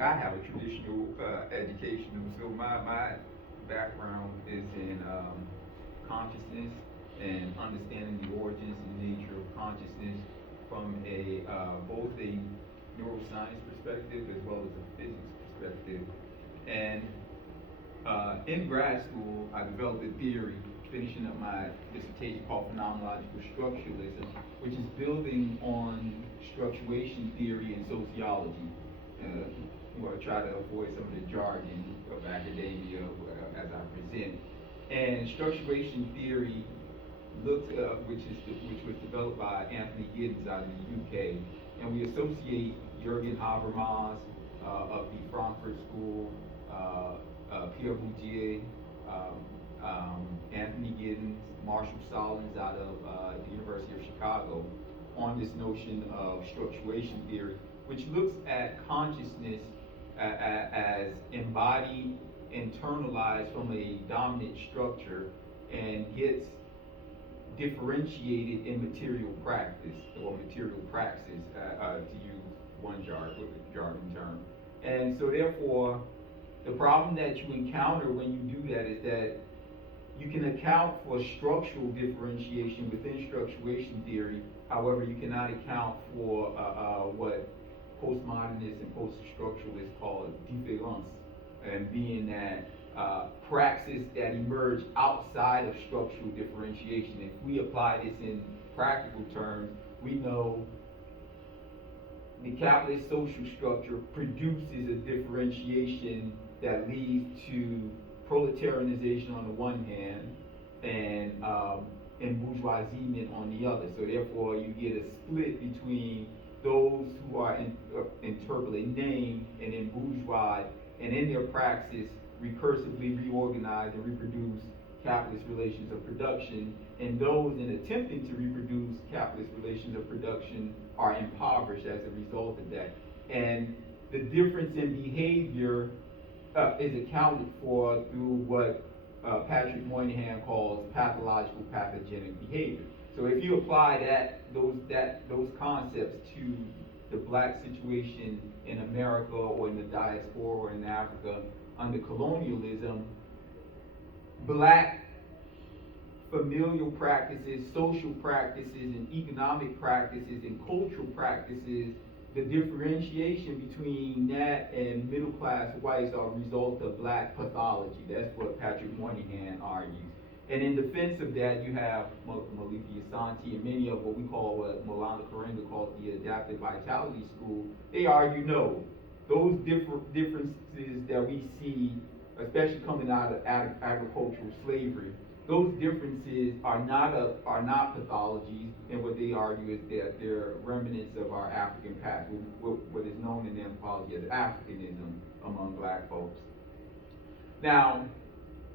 I have a traditional educational, so my background is in consciousness and understanding the origins and nature of consciousness from a both a neuroscience perspective as well as a physics perspective. And in grad school, I developed a theory, finishing up my dissertation called phenomenological structuralism, which is building on structuration theory and sociology. Where I try to avoid some of the jargon of academia as I present. And structuration theory which was developed by Anthony Giddens out of the UK, and we associate Jürgen Habermas of the Frankfurt School, Pierre Bourdieu, Anthony Giddens, Marshall Solins out of the University of Chicago on this notion of structuration theory, which looks at consciousness as embodied, internalized from a dominant structure, and gets differentiated in material practice or material praxis, to use one jargon term. And so therefore, the problem that you encounter when you do that is that you can account for structural differentiation within structuration theory. However, you cannot account for what postmodernists and post-structuralists call différance, and being that praxis that emerge outside of structural differentiation. If we apply this in practical terms, we know the capitalist social structure produces a differentiation that leads to proletarianization on the one hand and bourgeoisement on the other. So therefore, you get a split between those who are interpolate named and then bourgeois, and in their praxis recursively reorganize and reproduce capitalist relations of production, and those in attempting to reproduce capitalist relations of production are impoverished as a result of that. And the difference in behavior is accounted for through what Patrick Moynihan calls pathological pathogenic behavior. So if you apply those concepts to the black situation in America or in the diaspora or in Africa under colonialism, black familial practices, social practices, and economic practices and cultural practices, the differentiation between that and middle class whites are a result of black pathology. That's what Patrick Moynihan argues. And in defense of that, you have Maliki Asante and many of what we call, what Molana Karenga calls the adaptive vitality school. They argue no, those differences that we see, especially coming out of agricultural slavery, those differences are not pathologies, and what they argue is that they're remnants of our African past, what is known in anthropology as Africanism among black folks. Now,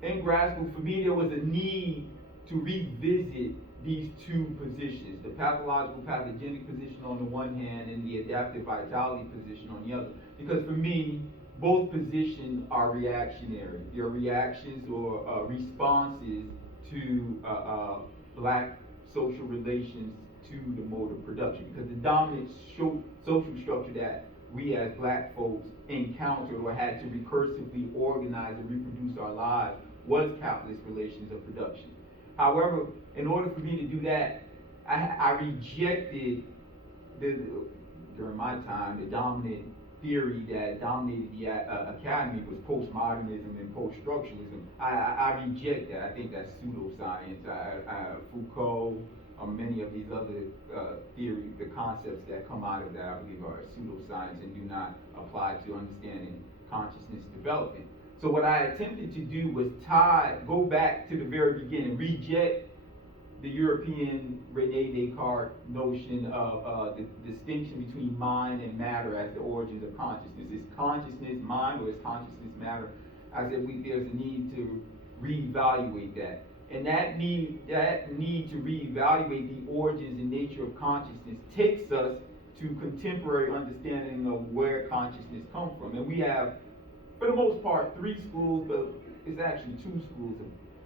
in grad school, for me, there was a need to revisit these two positions, the pathological pathogenic position on the one hand and the adaptive vitality position on the other. Because for me, both positions are reactionary. They're reactions or responses to black social relations to the mode of production. Because the dominant social structure that we as black folks encountered or had to recursively organize and reproduce our lives was capitalist relations of production. However, in order for me to do that, I rejected during my time, the dominant theory that dominated the academy was postmodernism and post-structuralism. I reject that. I think that's pseudoscience. Foucault, or many of these other theories, the concepts that come out of that, I believe are pseudoscience and do not apply to understanding consciousness development. So what I attempted to do was go back to the very beginning, reject the European René Descartes notion of the distinction between mind and matter as the origins of consciousness. Is consciousness mind or is consciousness matter? I said there's a need to reevaluate that. And that need to reevaluate the origins and nature of consciousness takes us to contemporary understanding of where consciousness comes from. And we have, for the most part, 3 schools, but it's actually 2 schools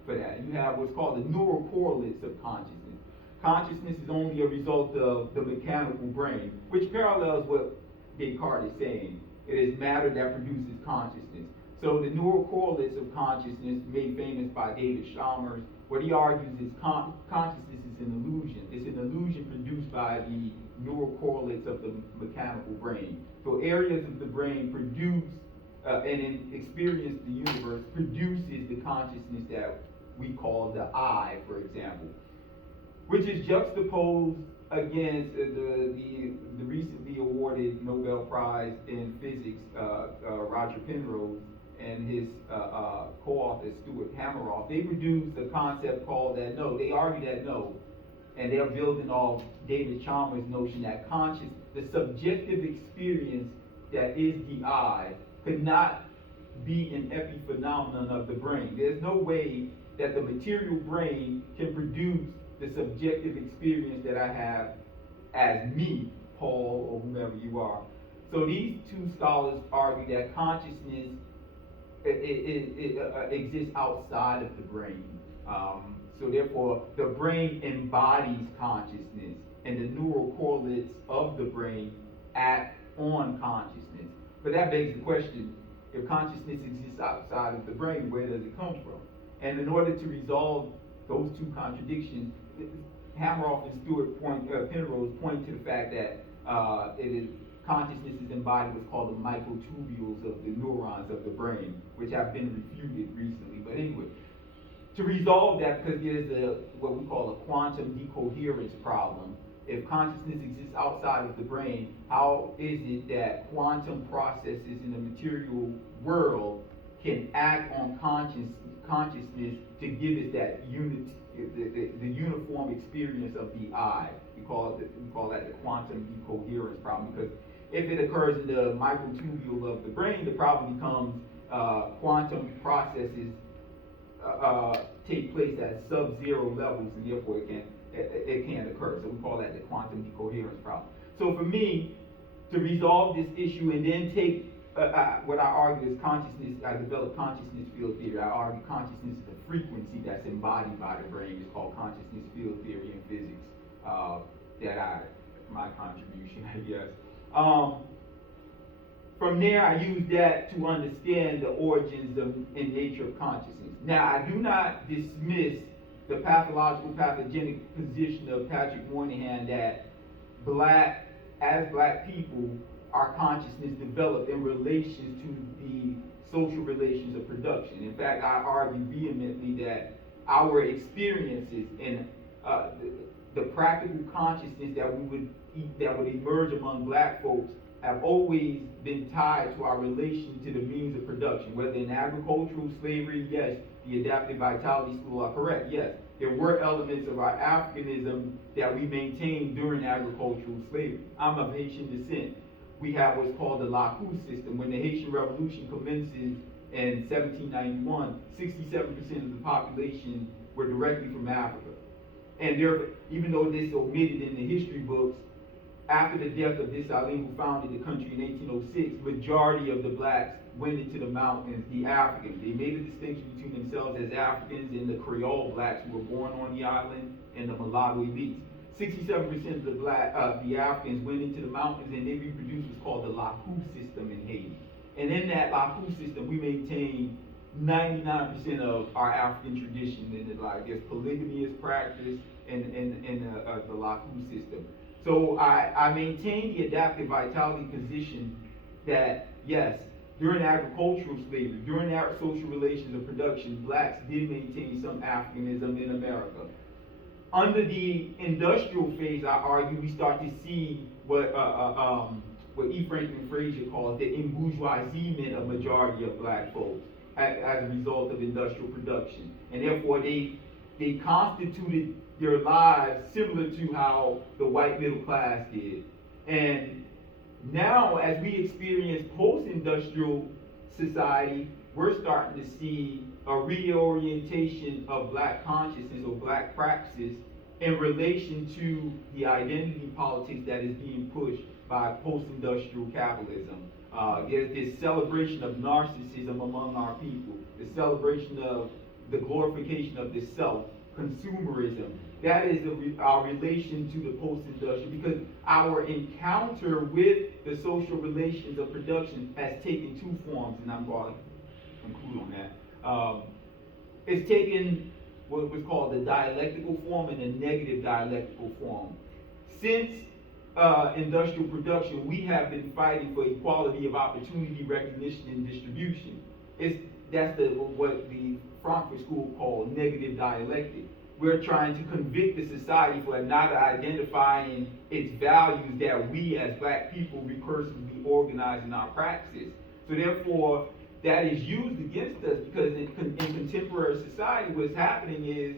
for that. You have what's called the neural correlates of consciousness. Consciousness is only a result of the mechanical brain, which parallels what Descartes is saying. It is matter that produces consciousness. So the neural correlates of consciousness, made famous by David Chalmers, what he argues is consciousness is an illusion. It's an illusion produced by the neural correlates of the mechanical brain. So areas of the brain produce and experience the universe, produces the consciousness that we call the I, for example, which is juxtaposed against the recently awarded Nobel Prize in Physics, Roger Penrose, and his co-author Stuart Hameroff. They produced a concept called that no. They argue that no, and they're building off David Chalmers' notion that the subjective experience that is the I, could not be an epiphenomenon of the brain. There's no way that the material brain can produce the subjective experience that I have as me, Paul, or whomever you are. So these two scholars argue that consciousness exists outside of the brain. So therefore, the brain embodies consciousness, and the neural correlates of the brain act on consciousness. But that begs the question, if consciousness exists outside of the brain, where does it come from? And in order to resolve those two contradictions, Hameroff and Penrose point to the fact that consciousness is embodied what's called the microtubules of the neurons of the brain, which have been refuted recently. But anyway, to resolve that, because there's what we call a quantum decoherence problem. If consciousness exists outside of the brain, how is it that quantum processes in the material world can act on consciousness to give us that the uniform experience of the I? We call that the quantum decoherence problem, because if it occurs in the microtubule of the brain, the problem becomes quantum processes take place at sub-zero levels, and therefore it can't occur. So we call that the quantum decoherence problem. So for me, to resolve this issue and then take what I argue is consciousness, I developed consciousness field theory. I argue consciousness is a frequency that's embodied by the brain. It's called consciousness field theory in physics. My contribution, I guess. From there, I use that to understand the origins and nature of consciousness. Now, I do not dismiss the pathological, pathogenic position of Patrick Moynihan that as black people, our consciousness developed in relation to the social relations of production. In fact, I argue vehemently that our experiences and the practical consciousness that would emerge among black folks have always been tied to our relation to the means of production, whether in agricultural slavery, yes, the adaptive vitality school are correct, yes. There were elements of our Africanism that we maintained during agricultural slavery. I'm of Haitian descent. We have what's called the Lakou system. When the Haitian Revolution commences in 1791, 67% of the population were directly from Africa. And even though this is omitted in the history books, after the death of Dessalines, who founded the country in 1806, majority of the blacks went into the mountains, the Africans. They made a distinction between themselves as Africans and the Creole blacks who were born on the island and the mulatto elites. 67% of the Africans went into the mountains and they reproduced what's called the Lakou system in Haiti. And in that Lakou system, we maintain 99% of our African tradition, and there's polygamy is practiced in the Lakou system. So I maintain the adaptive vitality position that, yes, during agricultural slavery, during our social relations of production, blacks did maintain some Africanism in America. Under the industrial phase, I argue, we start to see what E. Franklin Frazier calls the embourgeoisement of majority of black folks as a result of industrial production. And therefore, they constituted their lives similar to how the white middle class did. And now, as we experience post-industrial society, we're starting to see a reorientation of black consciousness or black practices in relation to the identity politics that is being pushed by post-industrial capitalism. There's this celebration of narcissism among our people, the celebration of the glorification of the self, consumerism. That is our relation to the post-industrial, because our encounter with the social relations of production has taken two forms, and I'm going to conclude on that. It's taken what was called the dialectical form and the negative dialectical form. Since industrial production, we have been fighting for equality of opportunity, recognition, and distribution. That's what the Frankfurt School called negative dialectic. We're trying to convict the society for not identifying its values that we as black people recursively organize in our practices. So therefore, that is used against us, because in contemporary society, what's happening is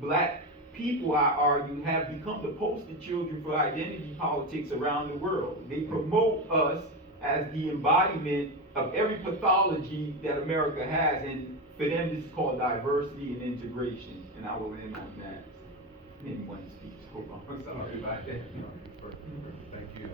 black people, I argue, have become the poster children for identity politics around the world. They promote us as the embodiment of every pathology that America has, and for them this is called diversity and integration. And I will end on that. In one speech. Hold on, I'm sorry about that. Thank you.